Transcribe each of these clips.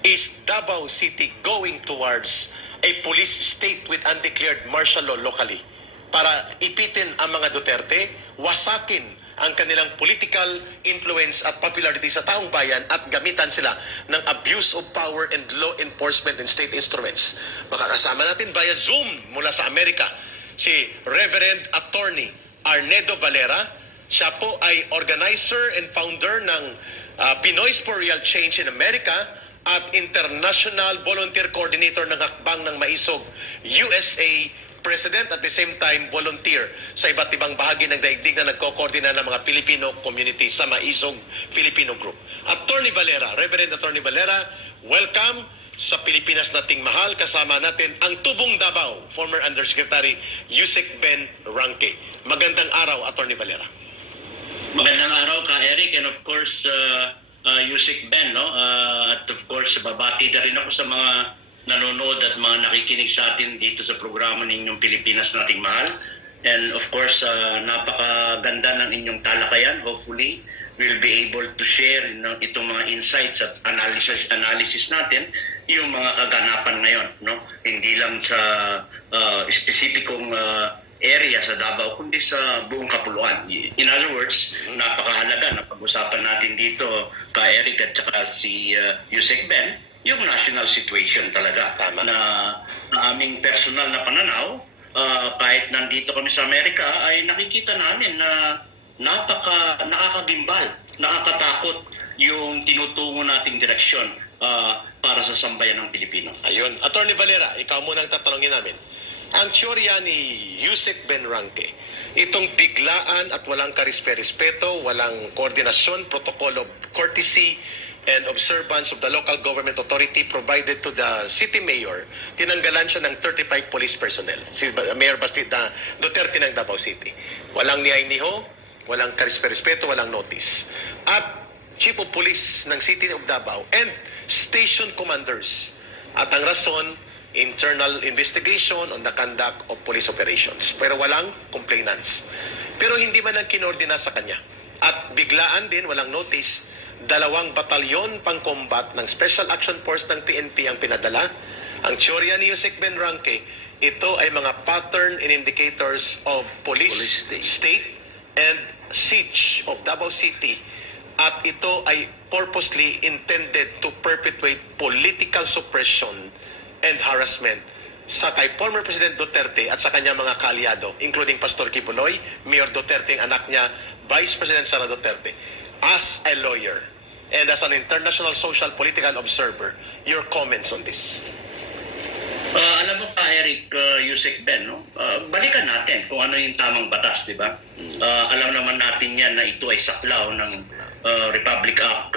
Is Davao City going towards a police state with undeclared martial law locally para ipitin ang mga Duterte, wasakin ang kanilang political influence at popularity sa taong bayan at gamitan sila ng abuse of power and law enforcement and state instruments? Makakasama natin via Zoom mula sa Amerika si Reverend Attorney Arnedo Valera. Siya po ay organizer and founder ng Pinoys for Real Change in America at International Volunteer Coordinator ng Hakbang ng Maisog USA President, at the same time volunteer sa iba't ibang bahagi ng daigdig na nagko-coordinate ng mga Filipino community sa Maisog Filipino Group. Attorney Valera, Reverend Attorney Valera, welcome sa Pilipinas Nating Mahal. Kasama natin ang Tubong Davao, former Undersecretary Yusek Ben Ranque. Magandang araw, Attorney Valera. Magandang araw ka, Eric, and of course, Yusek Ben, no? At of course, babati na rin ako sa mga nanonood at mga nakikinig sa atin dito sa programa ninyong Pilipinas Nating Mahal. And of course, napakaganda ng inyong talakayan. Hopefully, we'll be able to share itong mga insights at analysis natin yung mga kaganapan ngayon, no? Hindi lang sa espesipikong area sa Davao, kundi sa buong kapuluan. In other words, napakahalaga na pag-usapan natin dito ka Eric at saka si Yusek Ben, yung national situation talaga. Tama. Na aming personal na pananaw, kahit nandito kami sa Amerika, ay nakikita namin na nakakagimbal, nakakatakot yung tinutungo nating direksyon para sa sambayan ng Pilipino. Ayun. Attorney Valera, ikaw muna ang tatanungin namin. Ang teorya ni Yusek Ben Ranque, itong biglaan at walang karispe-respeto, walang koordinasyon, protocol of courtesy, and observance of the local government authority provided to the city mayor, tinanggalan siya ng 35 police personnel. Si Mayor Bastida Duterte ng Davao City. Walang niho, walang karispe-respeto, walang notice. At Chief of Police ng City of Davao and station commanders. At ang rason, internal investigation on the conduct of police operations. Pero walang complainants. Pero hindi man ang kinordina sa kanya. At biglaan din, walang notice, 2 batalyon pang-combat ng Special Action Force ng PNP ang pinadala. Ang teorya ni Yusek Ben Ranque, ito ay mga pattern and indicators of police state and siege of Davao City. At ito ay purposely intended to perpetuate political suppression and harassment sa kay former President Duterte at sa kanyang mga kaalyado, including Pastor Kibuloy, Mayor Duterte, ang anak niya, Vice President Sara Duterte. As a lawyer and as an international social political observer, your comments on this? Alam mo ka, Eric, Yusek Ben, no? Balikan natin kung ano yung tamang batas, di ba? Alam naman natin yan na ito ay saklaw ng Republic Act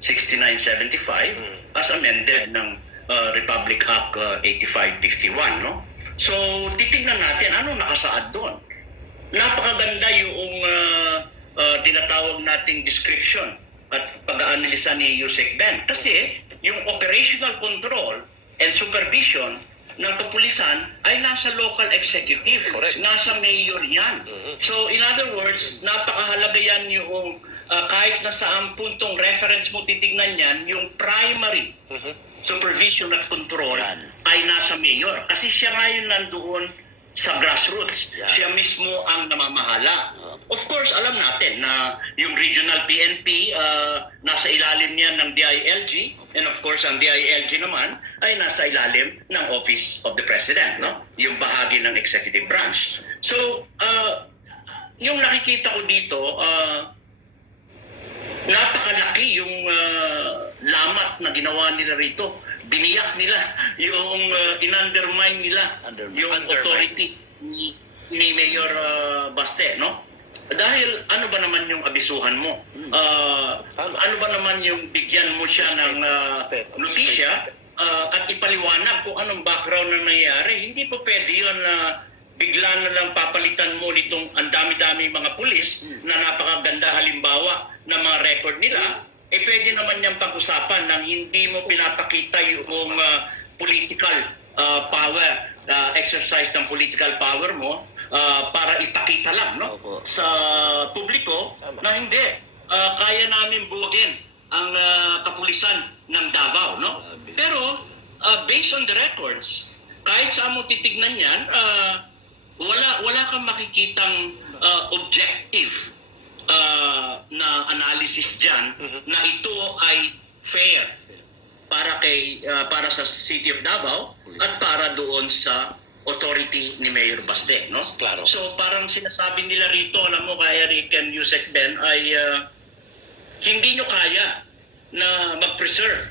6975 as amended ng Republic Act 8551, no? So, titingnan natin ano nakasaad doon. Napakaganda yung tinatawag nating description at pag-aanalisa ni Yusek Ben. Kasi yung operational control and supervision ng kapulisan ay nasa local executive. Correct. Nasa mayor yan. So in other words, napakahalaga yan yung kahit na saang puntong reference mo titignan yan, yung primary supervision at control ay nasa mayor. Kasi siya ngayon nandoon sa grassroots. Yeah. Siya mismo ang namamahala. Of course, alam natin na yung regional PNP nasa ilalim niya ng DILG, and of course, ang DILG naman ay nasa ilalim ng Office of the President, no? Yung bahagi ng executive branch. So, yung nakikita ko dito, napakalaki yung lamat na ginawa nila rito. Biniyak nila yung in-undermine nila yung authority ni Mayor Baste, no? Dahil ano ba naman yung abisuhan mo? Ano ba naman yung bigyan mo siya ng notisya at ipaliwanag kung anong background na nangyayari? Hindi po pwede yun na bigla na lang papalitan mo nitong ang dami-dami mga pulis na napakaganda halimbawa ng mga record nila. Pwede naman niyang pag-usapan nang hindi mo pinapakita yung political power, exercise ng political power mo para ipakita lang, no? Sa publiko na hindi. Kaya namin buwagin ang kapulisan ng Davao, no? Pero based on the records, kahit saan mo titignan yan, wala kang makikitang objective na analysis diyan na ito ay fair para sa City of Davao at para doon sa authority ni Mayor Baste, no? Klaro. So parang sinasabi nila rito, alam mo, kaya Rick and Yusek Ben, ay hindi nyo kaya na mag-preserve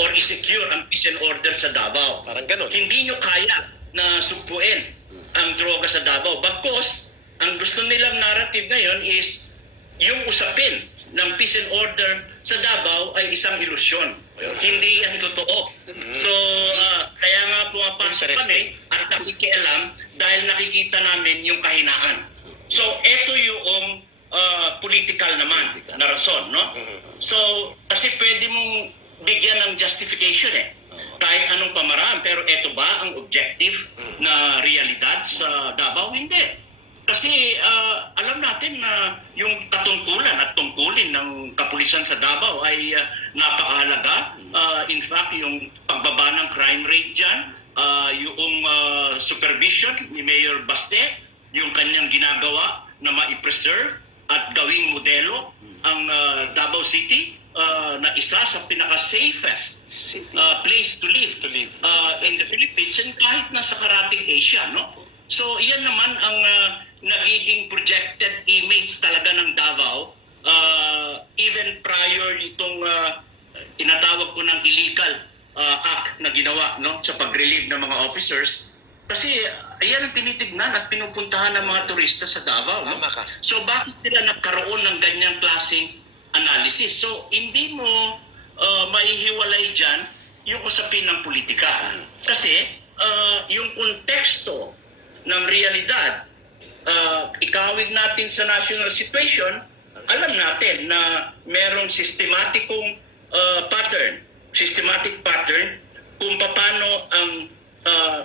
or i-secure ang peace and order sa Davao. Parang ganun. Hindi nyo kaya na sugpuin ang droga sa Davao. Bagkos, ang gusto nilang narrative ngayon is yung usapin ng peace and order sa Davao ay isang ilusyon. Hindi yan totoo. So, kaya nga pumapasok kami at nakikialam dahil nakikita namin yung kahinaan. So, ito yung political naman na rason, no? So, kasi pwede mong bigyan ng justification kahit anong pamaraan. Pero ito ba ang objective na realidad sa Davao? Hindi. Kasi alam natin na yung katungkulan at tungkulin ng kapulisan sa Davao ay napakahalaga. In fact, yung pagbaba ng crime rate dyan, yung supervision ni Mayor Baste, yung kanyang ginagawa na ma-preserve at gawing modelo ang Davao City na isa sa pinaka-safest place to live in the Philippines and kahit nasa karating Asia, no? So, iyan naman ang nagiging projected image talaga ng Davao even prior itong tinatawag ko ng illegal act na ginawa, no, sa pag-relieve ng mga officers. Kasi ayan ang tinitignan at pinupuntahan ng mga turista sa Davao, no? Tama ka. So bakit sila nagkaroon ng ganyang klaseng analysis? So hindi mo maihiwalay dyan yung usapin ng politika. Kasi yung konteksto ng realidad, ikawig natin sa national situation, alam natin na merong systematic pattern kung paano ang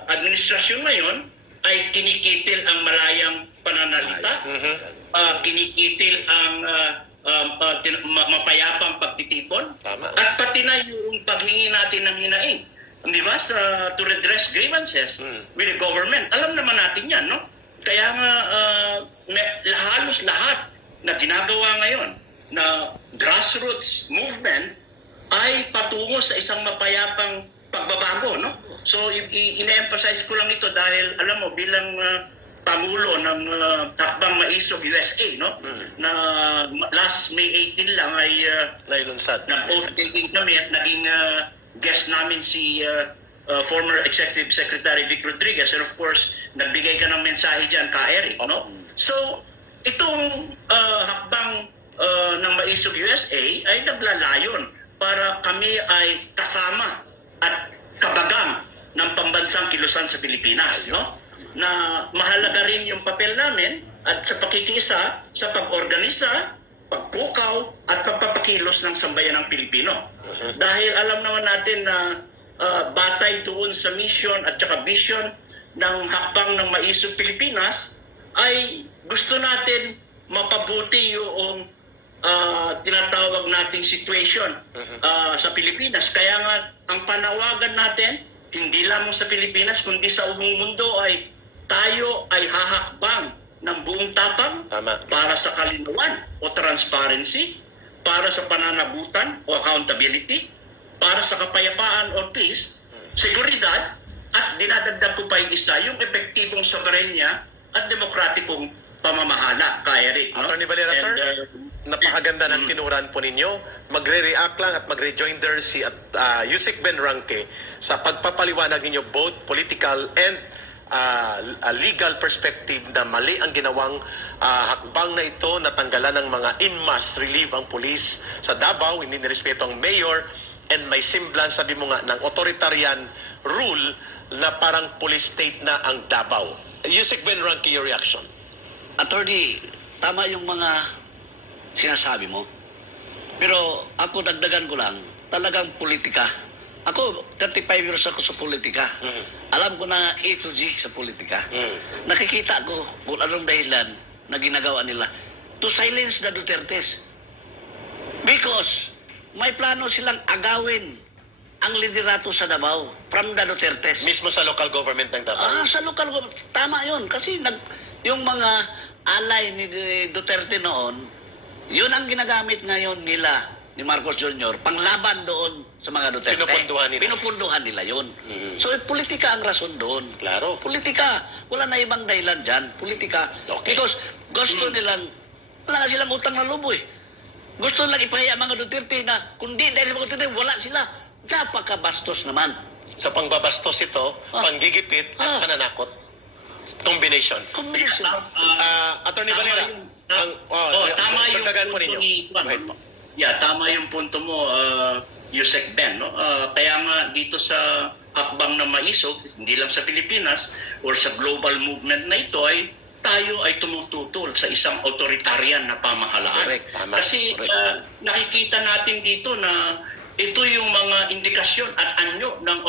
administrasyon ngayon ay kinikitil ang malayang pananalita, kinikitil ang mapayapang pagtitipon, at pati na yung paghingi natin ng hinaing, di ba, to redress grievances with the government. Alam naman natin yan, no? Kaya nga halos lahat na ginagawa ngayon na grassroots movement ay patungo sa isang mapayapang pagbabago, no? So ine-emphasize ko lang ito dahil alam mo bilang Pangulo ng Hakbang Maisog USA, no? Na last May 18 lang ay nailunsad. nag-oath taking kami at naging guest namin si former Executive Secretary Vic Rodriguez, and of course nagbigay ka ng mensahe diyan ka Eric, no? So itong hakbang ng Maisog USA ay naglalayon para kami ay kasama at kabagang ng pambansang kilusan sa Pilipinas, no? Na mahalaga rin yung papel namin at sa pakikiisa sa pag-organisa, pagpukaw at pagpapakilos ng sambayanang Pilipino. Dahil alam naman natin na batay doon sa mission at saka vision ng Hakbang ng Maisog Pilipinas ay gusto natin mapabuti yung tinatawag nating situation sa Pilipinas. Kaya nga ang panawagan natin, hindi lamang sa Pilipinas kundi sa buong mundo ay tayo ay hahakbang ng buong tapang para sa kalinawan o transparency, para sa pananagutan o accountability, para sa kapayapaan o peace, seguridad, at dinadagdag ko pa yung isa, yung epektibong soberenya at demokratikong pamamahala, Eric, no? Attorney Valera, sir, napakaganda ng tinuran po ninyo. Magre-react lang at magre-joinder si Yusek Ben Ranque sa pagpapaliwanag ninyo both political and legal perspective na mali ang ginawang hakbang na ito na tanggalan ng mga in mass relieve ang police sa Davao, hindi nirespeto ang mayor, and may semblance, sabi mo nga, ng authoritarian rule na parang police state na ang Davao. Yusek Ben Ranque, your reaction? Attorney, tama yung mga sinasabi mo. Pero ako dagdagan ko lang, talagang politika. Ako, 35 years ako sa politika. Alam ko na A to Z sa politika. Nakikita ko kung anong dahilan na ginagawa nila to silence the Dutertes. Because may plano silang agawin ang liderato sa Davao from the Dutertes. Mismo sa local government ng Davao. Sa local government, tama yun. Kasi yung mga alay ni Duterte noon, yun ang ginagamit ngayon nila, ni Marcos Jr., panglaban doon sa mga Duterte. Pinupunduhan nila. Pinupunduhan nila yun. So, politika ang rason doon. Klaro. Politika. Wala na ibang dahilan dyan. Politika. Okay. Because gusto nilang, wala nga silang utang na lubo eh. Gusto nilang ipahiya ang mga Duterte na kundi dahil sa mga Duterte, wala sila. Napakabastos naman. Sa pangbabastos ito, panggigipit at pananakot. Combination. Combination. Attorney Tama Valera, yung- tama yung dagdagan po punto ninyo. ni Juan. Go ahead po. Yeah, tama yung punto mo, Yusek Ben. No? Kaya nga dito sa hakbang na maisog, hindi lang sa Pilipinas or sa global movement na ito ay tayo ay tumututol sa isang authoritarian na pamahalaan. Correct, tama. Kasi Correct. nakikita natin dito na ito yung mga indikasyon at anyo ng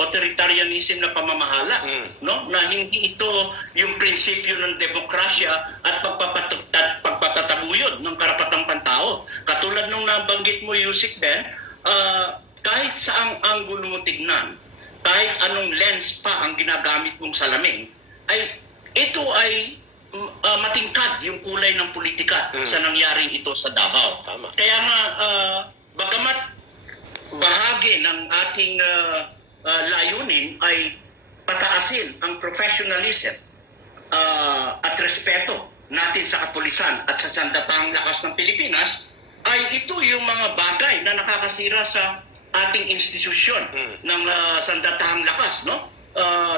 authoritarianism na pamamahala, no? Na hindi ito yung prinsipyo ng demokrasya at pagpapatataguyod ng karapatang pantao. Katulad nung nabanggit mo, Yusik Ben, kahit saang anggulo mo tignan, kahit anong lens pa ang ginagamit mong salamin, ay ito ay matingkad yung kulay ng politika sa nangyaring ito sa Davao. Tama. Kaya nga, bagamat bahagi ng ating layunin ay pataasin ang professionalism at respeto natin sa kapulisan at sa sandatahang lakas ng Pilipinas, ay ito yung mga bagay na nakakasira sa ating institusyon ng sandatahang lakas, no?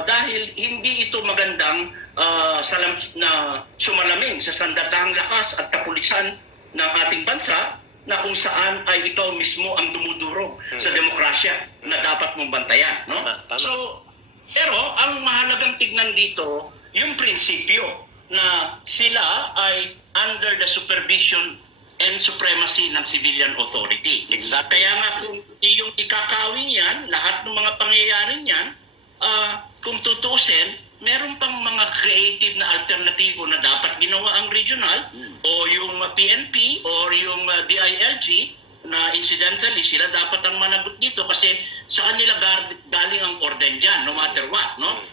Dahil hindi ito magandang na sumalaming sa sandatahang lakas at kapulisan ng ating bansa, na kung saan ay ikaw mismo ang dumudurog sa demokrasya na dapat mong bantayan, no? Tama. So, pero ang mahalagang tignan dito, yung prinsipyo na sila ay under the supervision and supremacy ng civilian authority. Exactly. Kaya nga kung yung ikakawin yan, lahat ng mga pangyayaring yan, kung tutusin, meron pang mga creative na alternatibo na dapat ginawa ang regional o yung PNP or yung DILG na incidentally sila dapat ang managot dito kasi sa kanila galing ang orden dyan, no matter what, no?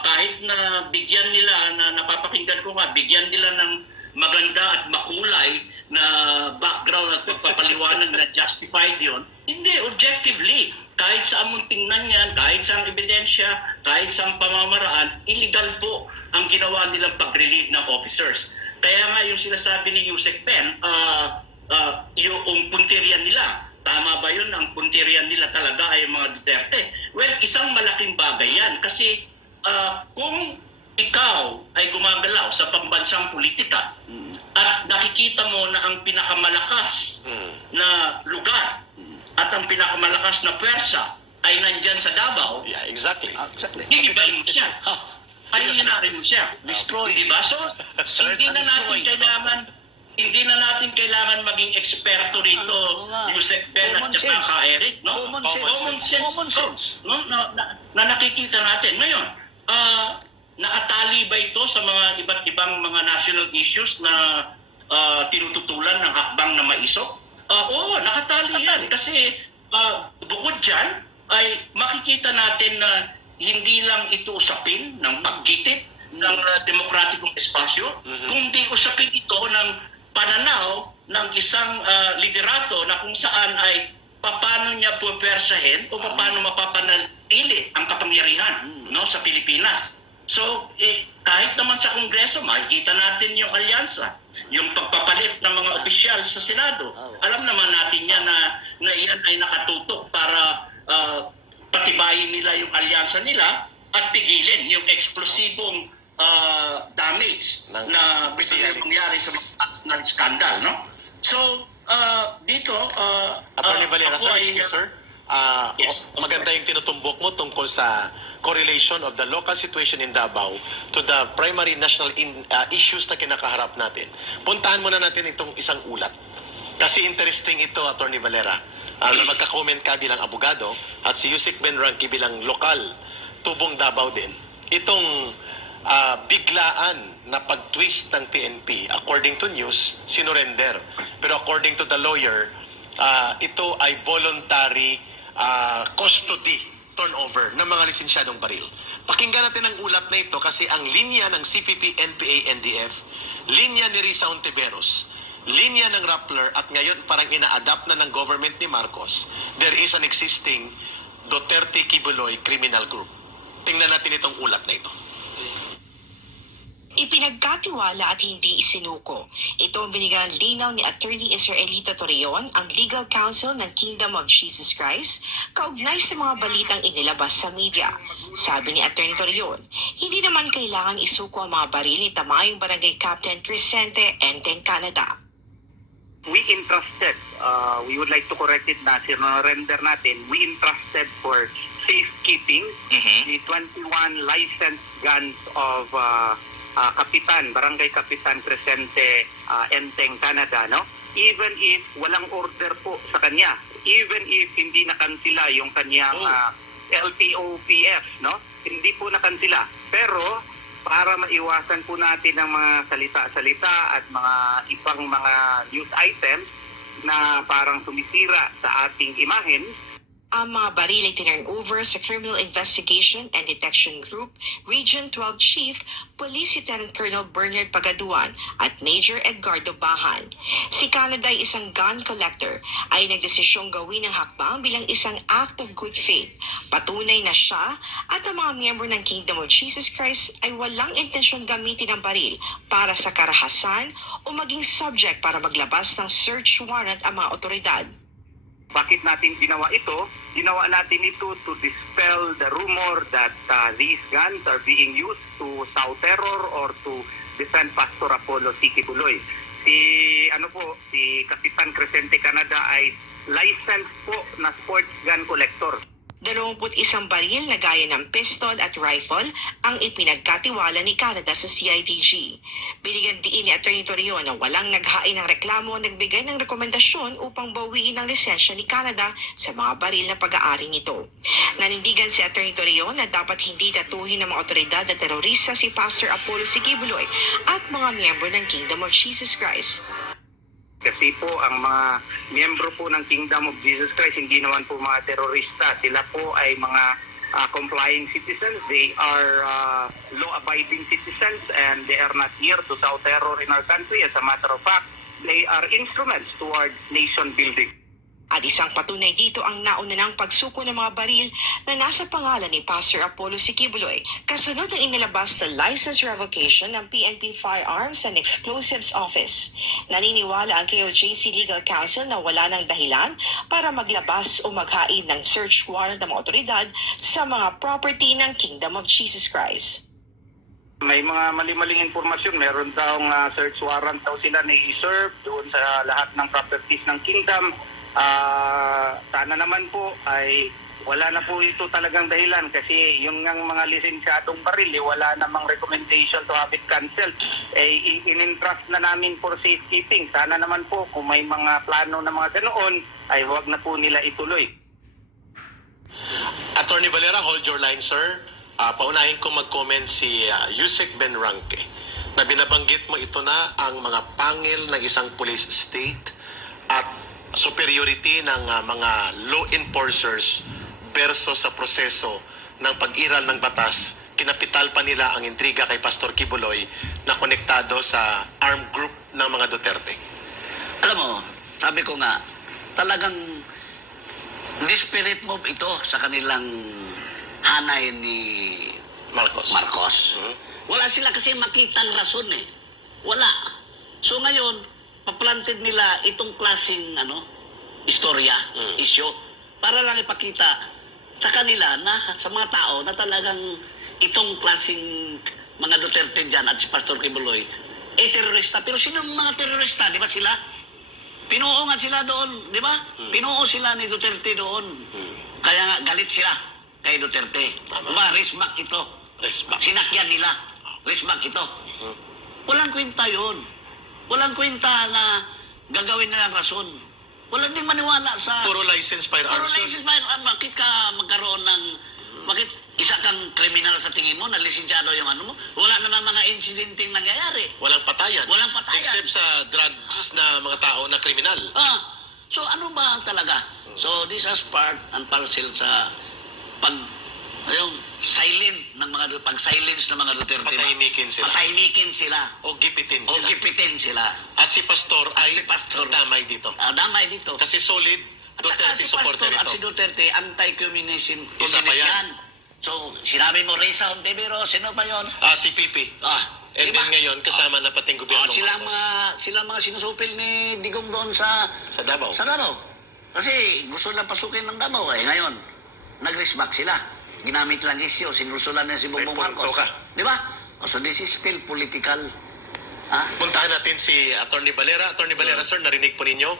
Kahit na bigyan nila, na napapakinggan ko nga, bigyan nila ng maganda at makulay na background at pagpapaliwanag na justified yun, hindi, objectively, kahit sa among tingnan yan, kahit sa ebidensya, kahit sa pamamaraan, illegal po ang ginawa nilang pag-relieve ng officers. Kaya nga yung sinasabi ni Yusek Ben, yung punterian nila, tama ba yun? Ang punterian nila talaga ay mga Duterte. Well, isang malaking bagay yan kasi kung ikaw ay gumagalaw sa pambansang politika at nakikita mo na ang pinakamalakas na lugar at ang pinakamalakas na pwersa ay nandyan sa Davao, Yeah, exactly. Exactly. gigibain mo siya. Ayunarin mo siya. Destroy. Di ba? So, hindi na natin destroy. kailangan maging eksperto rito, Oo nga. Yusek Ben at Common saka sense. Eric, no? Common sense. Common sense. No? Na nakikita natin. Ngayon, nakatali ba ito sa mga iba't ibang mga national issues na tinututulan ng hakbang na maisok? Oo, nakatali yan. Kasi bukod dyan, ay makikita natin na hindi lang ito usapin ng pagkitid ng demokratikong espasyo, kundi usapin ito ng pananaw ng isang liderato na kung saan ay paano niya pupersahin o paano mapapanatili ang kapangyarihan no, sa Pilipinas. So, kahit naman sa Kongreso, makikita natin yung alyansa, yung pagpapalit ng mga opisyal sa Senado. Alam naman natin yan na iyan ay nakatutok para patibayin nila yung alyansa nila at pigilin yung eksplosibong damage na gusto nila mangyari sa mga national scandal, no? So, dito, Attorney Valera, ako sir, ay, excuse sir. Yes. Maganda yung tinutumbok mo tungkol sa correlation of the local situation in Davao to the primary national issues na kinakaharap natin. Puntahan muna natin itong isang ulat. Kasi interesting ito, Attorney Valera, na magka-comment ka bilang abogado at si Yusek Ben Ranke bilang lokal, tubong Davao din. Itong biglaan na pag-twist ng PNP, according to news, sinurrender. Pero according to the lawyer, ito ay voluntary custody turnover ng mga lisensyadong baril. Pakinggan natin ang ulat na ito kasi ang linya ng CPP, NPA, NDF, linya ni Risa Ontiveros, linya ng Rappler at ngayon parang ina-adapt na ng government ni Marcos, there is an existing Duterte Kibuloy criminal group. Tingnan natin itong ulat na ito. Ipinagkatiwala at hindi isinuko. Ito ang binigyan linaw ni Attorney Israelita Torreon, ang legal counsel ng Kingdom of Jesus Christ, kaugnay sa mga balitang inilabas sa media. Sabi ni Attorney Torreon, hindi naman kailangan isuko ang mga baril ni tamayong Barangay Captain Crescente, Enteng, Canada. We entrusted, we would like to correct it na sinurrender natin, we entrusted for safekeeping the 21 licensed guns of Kapitan, Barangay Kapitan Crescente, Enteng, Canada, no? Even if walang order po sa kanya, even if hindi nakansila yung kanyang LTOPF, no? Hindi po nakansila. Pero para maiwasan po natin ang mga salita-salita at mga ibang mga news items na parang sumisira sa ating imahen, Ang mga baril ay tinurn over sa Criminal Investigation and Detection Group, Region 12 Chief, Police Lieutenant Colonel Bernard Pagaduan at Major Edgardo Bahan. Si Canada ay isang gun collector, ay nagdesisyong gawin ang hakbang bilang isang act of good faith. Patunay na siya at ang mga miyembro ng Kingdom of Jesus Christ ay walang intensyon gamitin ang baril para sa karahasan o maging subject para maglabas ng search warrant ang mga otoridad. bakit natin ginawa ito? Ginawa natin ito to dispel the rumor that these guns are being used to sow terror or to defend Pastor Apollo C. Kibuloy. Si Kapitan Crescente Canada ay licensed po na sports gun collector. 21 baril na gaya ng pistol at rifle ang ipinagkatiwala ni Canada sa CIDG. Binigyan diin ni Atty. Torreon na walang naghain ng reklamo o nagbigay ng rekomendasyon upang bawiin ang lisensya ni Canada sa mga baril na pag-aari nito. Nanindigan si Atty. Torreon na dapat hindi tatuhin ng mga otoridad na terorista si Pastor Apollo C. Kibuloy at mga miyembro ng Kingdom of Jesus Christ. Kasi po ang mga miyembro po ng Kingdom of Jesus Christ hindi naman po mga terorista. Sila po ay mga complying citizens. They are law-abiding citizens and they are not here to sow terror in our country. As a matter of fact, they are instruments towards nation building. At isang patunay dito ang nauna ng pagsuko ng mga baril na nasa pangalan ni Pastor Apollo C. Kibuloy, kasunod ng inilabas sa license revocation ng PNP Firearms and Explosives Office. Naniniwala ang KOJC Legal Counsel na wala ng dahilan para maglabas o maghain ng search warrant ng mga otoridad sa mga property ng Kingdom of Jesus Christ. May mga mali-maling informasyon. Meron daw search warrant daw sila na i-serve doon sa lahat ng properties ng Kingdom. Sana naman po ay wala na po ito talagang dahilan kasi yung mga lisensyadong baril wala namang recommendation to have it cancelled. In-entrust na namin for safekeeping. Sana naman po kung may mga plano na mga ganoon ay huwag na po nila ituloy. Attorney Valera, hold your line, sir. Paunahin ko mag-comment si Yusek Benranque na binabanggit mo ito na ang mga pangil ng isang police state at superiority ng mga law enforcers versus sa proseso ng pag-iral ng batas. Kinapital pa nila ang intriga kay Pastor Kibuloy na konektado sa armed group ng mga Duterte. Alam mo, sabi ko nga, talagang disparate move ito sa kanilang hanay ni Marcos. Wala sila kasi makitang rason eh. Wala. So ngayon, paplanted nila itong klaseng istorya, issue, para lang ipakita sa kanila na sa mga tao na talagang itong klaseng mga Duterte dyan at si Pastor Kibuloy terorista. Pero sino ang mga terorista? Di ba sila? Pinuo nga sila doon, di ba? Pinuo sila ni Duterte doon. Kaya nga galit sila kay Duterte. Diba? Resback ito. Resback. Sinakyan nila. Resback ito. Walang kwenta yun. Walang kwenta na gagawin nilang rason. Walang din maniwala sa... Puro license firearms. Puro license firearms. Bakit ka magkaroon ng... Bakit isa kang kriminal sa tingin mo, na lisensyado yung mo? Wala naman mga incidenting nangyayari. Walang patayan. Walang patayan. Except sa drugs na mga tao na kriminal. So ano ba ang talaga? So this is part and parcel sa pag yung silent ng mga pag-silence ng mga Duterte. Patahimikin sila. Patahimikin sila. O gipitin O sila. gipitin sila. At si Pastor ay Si Pastor. damay dito. Damay dito. Kasi solid At saka Duterte si supporter Pastor at ito. si Duterte, anti-communism. Isa pa yan. So, sinabi mo, Reza Ontivero, sino pa yon? Si Pipi. And diba? then ngayon, kasama na pating gobyerno. Sila mga sinusupil ni Digong doon sa Davao. Sa Davao. Kasi gusto lang pasukin ng Davao eh. Ngayon, nag-respect sila. Ginamit lang isyo, sinusulan na si Bongbong May punto Marcos. ka. Di ba? So this is still political. Puntahan natin si Attorney Valera. Attorney Valera, sir, narinig po ninyo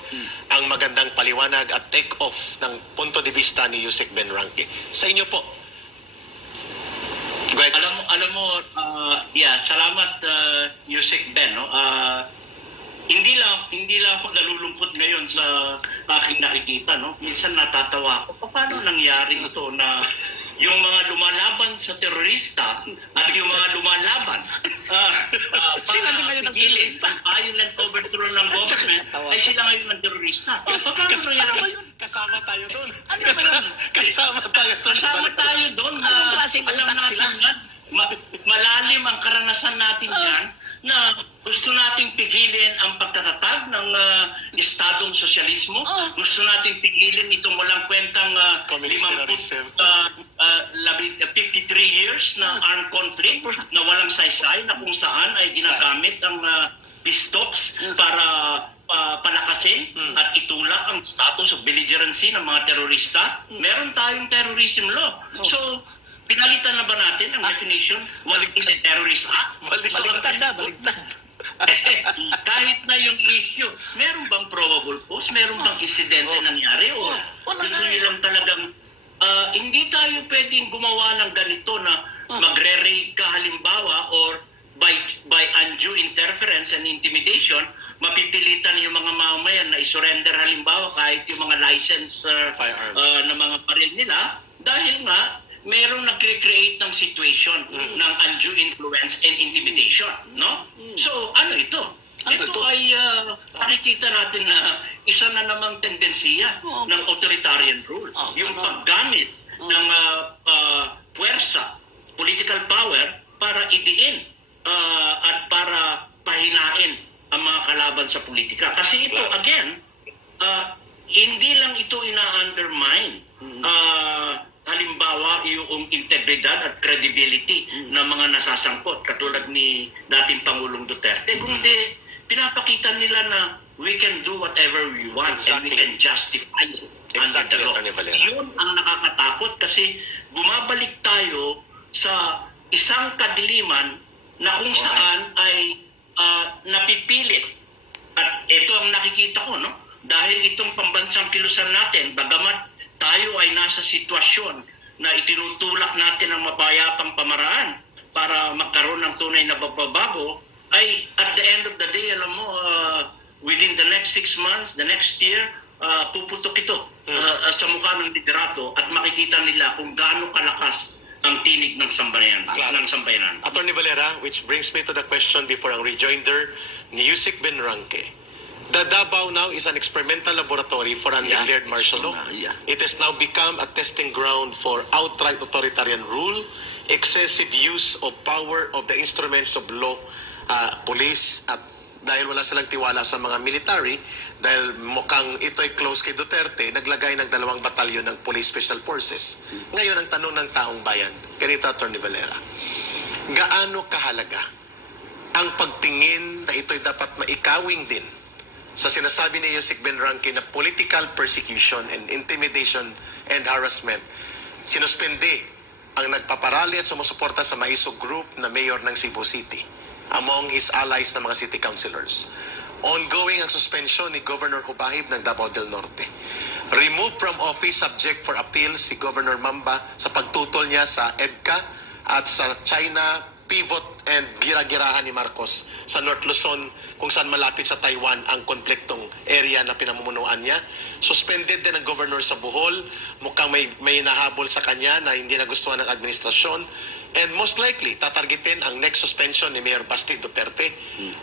ang magandang paliwanag at take-off ng punto de vista ni Yusek Ben Ranke. Sa inyo po. Go ahead. Alam mo, salamat Yusek Ben, no? Hindi lang ako nalulungkot ngayon sa aking nakikita, no? Minsan natatawa ako. Paano nangyari ito na yung mga lumalaban sa terorista at yung mga lumalaban Sila din ngayon ang pigilin terorista. ang violent overthrow ng government ay sila ngayon ang terorista. Paano nangyari? Kasama tayo doon. Ano ba yun? Kasama tayo, Attorney Kasama Valera. tayo doon na Anong klaseng alam utak natin sila? yan. Malalim ang karanasan natin dyan na gusto nating pigilin ang pagtatatag ng estadong sosyalismo. Gusto nating pigilin itong walang kwentang Communist terrorism. 53 years na armed conflict na walang saysay na kung saan ay ginagamit ang pistoks para palakasin at itulak ang status of belligerency ng mga terorista. Meron tayong terrorism law. So, pinalitan na ba natin ang definition? What is a terrorist act? Baliktad. Kahit na yung issue, meron bang probable cause? Meron bang insidente nangyari? O Wala gusto na eh. nilang talagang hindi tayo pwedeng gumawa ng ganito na magre-raid ka halimbawa or by undue interference and intimidation, mapipilitan yung mga mamamayan na isurrender halimbawa kahit yung mga license Firearms. na mga baril nila dahil nga merong nagre-create ng situation ng undue influence and intimidation, no? So, ano ito? Ito ay nakikita natin na isa na namang tendensiya ng authoritarian rule. Yung paggamit ng puwersa, political power para idiin at para pahinain ang mga kalaban sa politika. Kasi ito, again, hindi lang ito ina-undermine halimbawa yung integridad at credibility ng mga nasasangkot katulad ni dating Pangulong Duterte, kundi pinapakita nila na we can do whatever we want and we can justify it under the law. Attorney Valera. Yun ang nakakatakot kasi bumabalik tayo sa isang kadiliman na kung saan ay napipilit. At ito ang nakikita ko, no? Dahil itong pambansang kilusan natin, bagamat tayo ay nasa sitwasyon na itinutulak natin ang mapayapang pamaraan para magkaroon ng tunay na pagbabago, ay at the end of the day, alam mo, within the next 6 months, the next year, puputok ito sa mukha ng liderato at makikita nila kung gaano kalakas ang tinig ng sambayanan. Attorney Valera, which brings me to the question before ang rejoinder ni Yusek Ben Ranke. The Davao now is an experimental laboratory for undeclared martial law. It has now become a testing ground for outright authoritarian rule, excessive use of power of the instruments of law, police, at dahil wala silang tiwala sa mga military, dahil mukhang ito ay close kay Duterte, naglagay ng 2 batalyon ng Police Special Forces. Ngayon, ang tanong ng taong bayan, ganito, Attorney Valera, gaano kahalaga ang pagtingin na ito'y dapat maikawing din sa sinasabi ni Yusek Ben Ranke na political persecution and intimidation and harassment, sinuspende ang nagpaparali at sumusuporta sa Maisog Group na mayor ng Cebu City among his allies na mga city councilors. Ongoing ang suspension ni Governor Hubahib ng Davao del Norte. Removed from office subject for appeal si Governor Mamba sa pagtutol niya sa EDCA at sa China pivot and gira-girahan ni Marcos sa North Luzon kung saan malapit sa Taiwan ang konfliktong area na pinamumunuan niya. Suspended din ang governor sa Bohol. Mukhang may nahabol sa kanya na hindi nagustuhan ng administrasyon. And most likely, tatargetin ang next suspension ni Mayor Basti Duterte.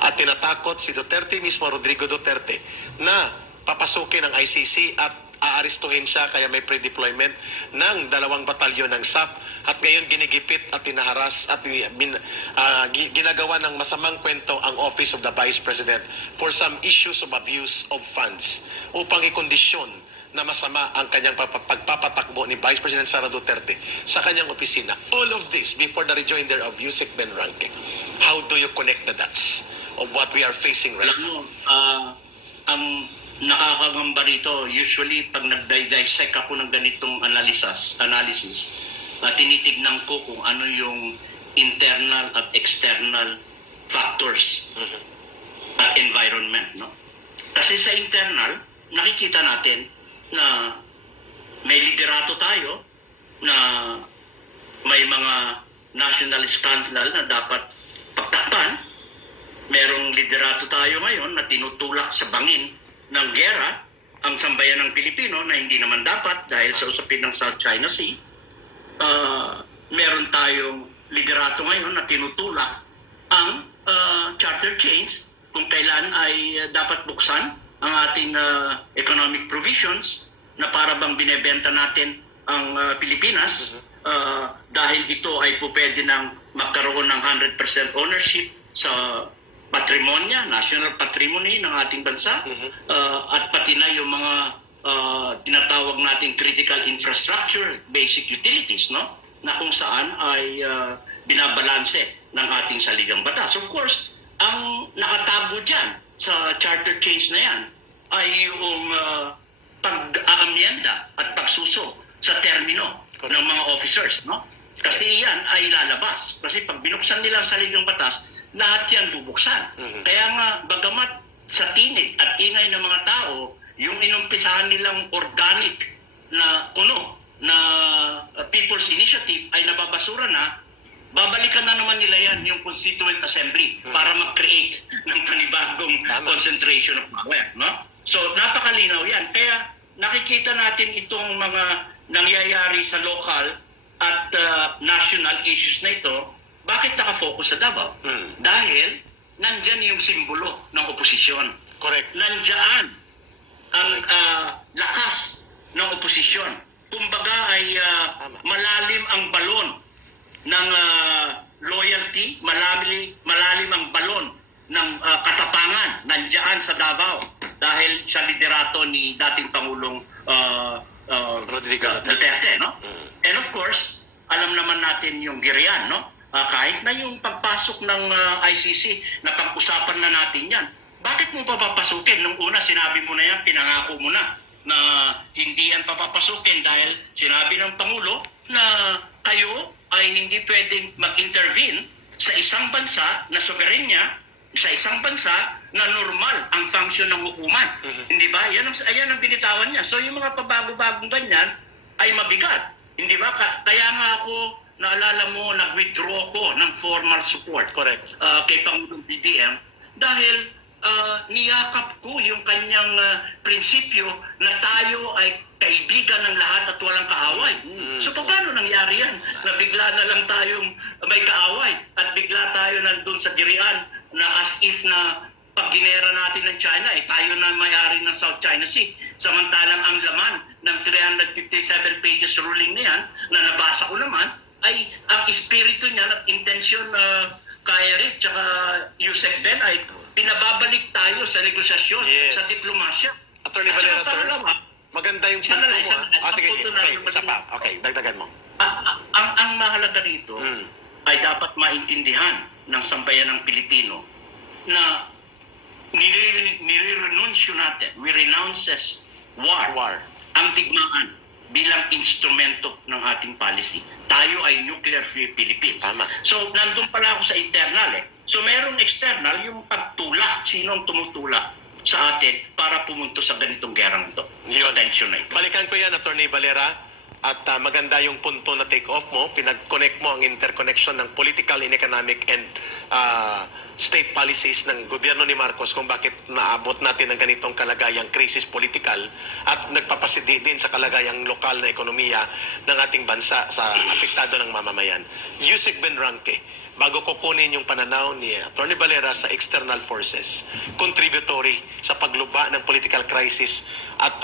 At tinatakot si Duterte mismo, Rodrigo Duterte, na papasukin ng ICC at aarestuhin siya, kaya may pre-deployment ng 2 batalyon ng SAP at ngayon ginigipit at tinaharas at ginagawa ng masamang kwento ang Office of the Vice President for some issues of abuse of funds upang ikondisyon na masama ang kanyang pagpapatakbo ni Vice President Sara Duterte sa kanyang opisina. All of this before the rejoinder of Yusek Ben Ranke. How do you connect the dots of what we are facing right Alam now? mo, ang nakakagamba rito, usually pag nag-dissect ako ng ganitong analysis, tinitignan ko kung ano yung internal at external factors at environment. No? Kasi sa internal, nakikita natin na may liderato tayo, na may mga national scandal na dapat pagtakpan. Merong liderato tayo ngayon na tinutulak sa bangin ng gera ang sambayan ng Pilipino na hindi naman dapat dahil sa usapin ng South China Sea. Meron tayong liderato ngayon na tinutulak ang charter chains kung kailan ay dapat buksan ang ating economic provisions na para bang binebenta natin ang Pilipinas dahil ito ay pwede nang magkaroon ng 100% ownership sa patrimonya, national patrimony ng ating bansa at pati na yung mga tinatawag nating critical infrastructure, basic utilities, no? Na kung saan ay binabalanse ng ating saligang batas. Of course, ang nakatago dyan sa charter change na yan ay yung pag-aamyenda at pagsuso sa termino ng mga officers, no? Kasi yan ay lalabas. Kasi pag binuksan nila ang saligang batas, lahat yan bubuksan. Kaya nga, bagamat sa tinig at ingay ng mga tao, yung inumpisahan nilang organic na kuno na People's Initiative ay nababasura na, babalikan na naman nila yan yung Constituent Assembly para mag-create ng panibagong concentration of power. No? So, napakalinaw yan. Kaya nakikita natin itong mga nangyayari sa local at national issues na ito. Bakit nakafocus sa Davao? Dahil nandyan yung simbolo ng oposisyon. Correct. Nandyan ang lakas ng oposisyon. Kumbaga ay malalim ang balon ng loyalty, malalim ang balon ng katapangan nandyan sa Davao dahil sa liderato ni dating Pangulong Rodrigo Duterte, no? And of course, alam naman natin yung Girian, no? Kahit na yung pagpasok ng ICC, na pag-usapan na natin yan. Bakit mo pa papasukin? Nung una, sinabi mo na yan, pinangako mo na hindi yan papapasukin dahil sinabi ng Pangulo na kayo ay hindi pwedeng mag-intervene sa isang bansa na sovereign niya, sa isang bansa na normal ang function ng hukuman. Hindi ba? Yan ang binitawan niya. So yung mga pabago-bagong ganyan ay mabigat. Hindi ba? Kaya nga ako, naalala mo, nag-withdraw ko ng formal support. Correct. Kay Pangulong BBM dahil niyakap ko yung kanyang prinsipyo na tayo ay kaibigan ng lahat at walang kaaway. So paano nangyari yan? Na bigla na lang tayong may kaaway at bigla tayo nandun sa Girian na as if na pag ginera natin ng China, tayo na may-ari ng South China Sea. Samantalang ang laman ng 357 pages ruling na yan, na nabasa ko naman, ay ang espiritu niya at intensyon na kay Eric tsaka Yusek Ben ay pinababalik tayo sa negosasyon, sa diplomasya. Attorney Valera, sir, maganda yung punto mo. Sige, okay, isa pa. Okay, dagdagan mo. Ang mahalaga rito ay dapat maintindihan ng sambayan ng Pilipino na nire-renunsyo natin, we renounces war. Ang digmaan bilang instrumento ng ating policy. Tayo ay nuclear-free Philippines. Tama. So, nandun pala ako sa internal So, merong external, yung pagtulak. Sino ang tumutulak sa atin para pumunto sa ganitong gerang ito? Yun. Sa tension na ito. Balikan ko yan, Attorney Valera. At maganda yung punto na take off mo. Pinag-connect mo ang interconnection ng political and economic and state policies ng gobyerno ni Marcos kung bakit naabot natin ang ganitong kalagayang krisis political at nagpapasidi din sa kalagayang lokal na ekonomiya ng ating bansa sa apektado ng mamamayan. Yusek Ben Ranke, bago ko kunin yung pananaw ni Atty. Valera sa external forces, contributory sa pagluba ng political crisis at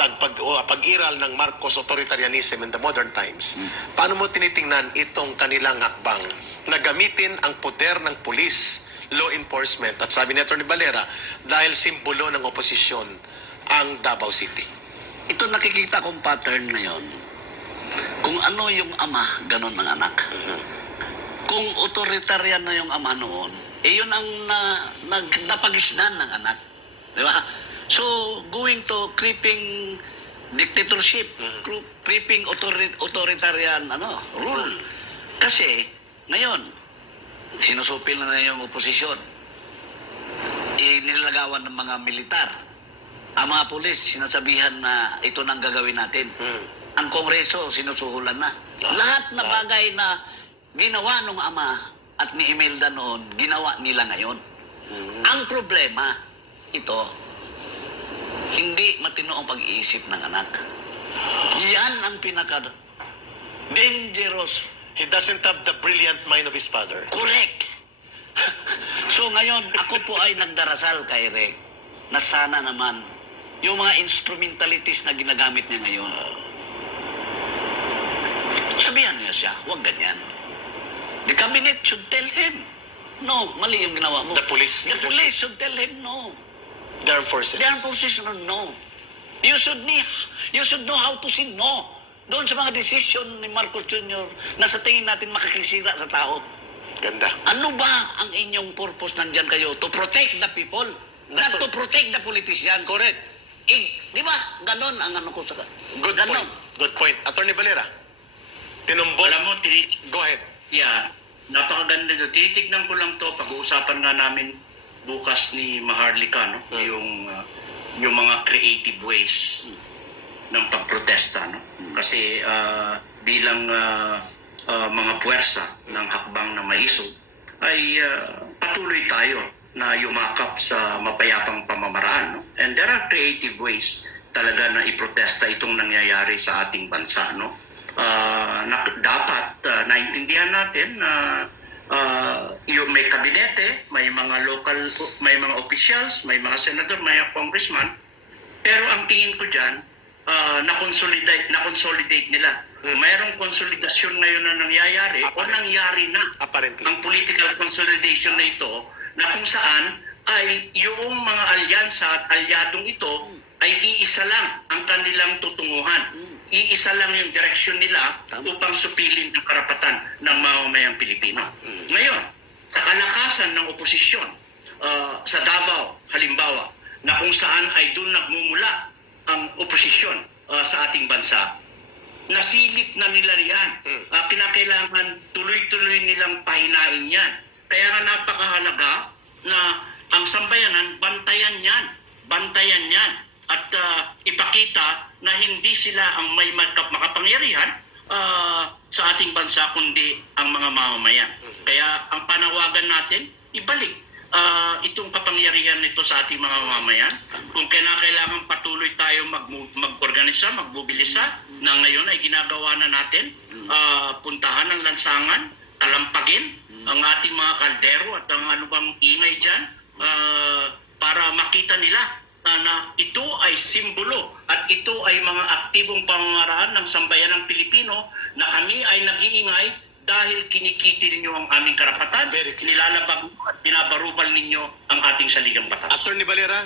pag-iral ng Marcos authoritarianism in the modern times. Paano mo tinitingnan itong kanilang hakbang na gamitin ang poder ng pulis, law enforcement, at sabi ni Atty. Valera, dahil simbolo ng oposisyon ang Davao City? Ito nakikita kong pattern ngayon. Kung ano yung ama, ganun ang anak. Kung authoritarian na yung ama noon, yun ang napagisnan ng anak. Di ba? So, going to creeping dictatorship, creeping authoritarian rule. Kasi, ngayon, sinusupil na yung oposisyon. Nilagawan ng mga militar. Ang mga pulis, sinasabihan na ito nang gagawin natin. Ang kongreso, sinusuhulan na. Lahat na bagay na ginawa nung ama at ni Imelda noon, ginawa nila ngayon. Ang problema, ito, hindi matino ang pag-iisip ng anak. Yan ang pinaka-dangerous. He doesn't have the brilliant mind of his father. Correct. So ngayon, ako po ay nagdarasal kay Rick na sana naman yung mga instrumentalities na ginagamit niya ngayon, sabihan niya siya, huwag ganyan. The cabinet should tell him, no, mali yung ginawa mo. The police should tell him, no. The armed forces. The armed forces should no. You should know how to say no. Doon sa mga decision ni Marcos Jr. na sa tingin natin makakisira sa tao. Ganda. Ano ba ang inyong purpose nandyan kayo? To protect the people, not to protect the politicians. Correct. Di ba? Ganon ang ano ko sa... Good Ganon. point. Good point. Atty. Valera, tinumbok. Alam mo, Go ahead. yeah, napakaganda ito. Tinitignan ko lang to, pag-uusapan nga namin bukas ni Maharlika, no? Yung mga creative ways ng pagprotesta, no? Kasi bilang mga puwersa ng hakbang na maisog, ay patuloy tayo na yumakap sa mapayapang pamamaraan. No? And there are creative ways talaga na iprotesta itong nangyayari sa ating bansa. No? Dapat naintindihan natin na yung may kabinete, may mga may mga officials, may mga senador, may mga congressman. Pero ang tingin ko dyan, na-consolidate nila. Mayroong konsolidasyon ngayon na nangyayari o nangyari na. Apparently. Ang political consolidation na ito na kung saan ay yung mga alyansa at alyadong ito ay iisa lang ang kanilang tutunguhan. Iisa lang yung direksyon nila upang supilin ang karapatan ng mamamayang Pilipino. Ngayon, sa kalakasan ng oposisyon sa Davao, halimbawa, na kung saan ay doon nagmumula ang oposisyon sa ating bansa, nasilip na nila riyan. Kinakailangan tuloy-tuloy nilang pahinain yan. Kaya nga napakahalaga na ang sambayanan, bantayan yan at ipakita na hindi sila ang may makapangyarihan sa ating bansa kundi ang mga mamamayan. Kaya ang panawagan natin, ibalik itong kapangyarihan nito sa ating mga mamamayan. Kung kinakailangan patuloy tayo mag-organisa, magmobilisa, na ngayon ay ginagawa na natin, puntahan ng lansangan, kalampagin ang ating mga kaldero at ang ano bang ingay dyan para makita nila na ito ay simbolo at ito ay mga aktibong pangaraan ng sambayanang Pilipino na kami ay nag-iingay dahil kinikitil ninyo ang aming karapatan, nilalabag at binabarubal ninyo ang ating saligang batas. Atty. Valera,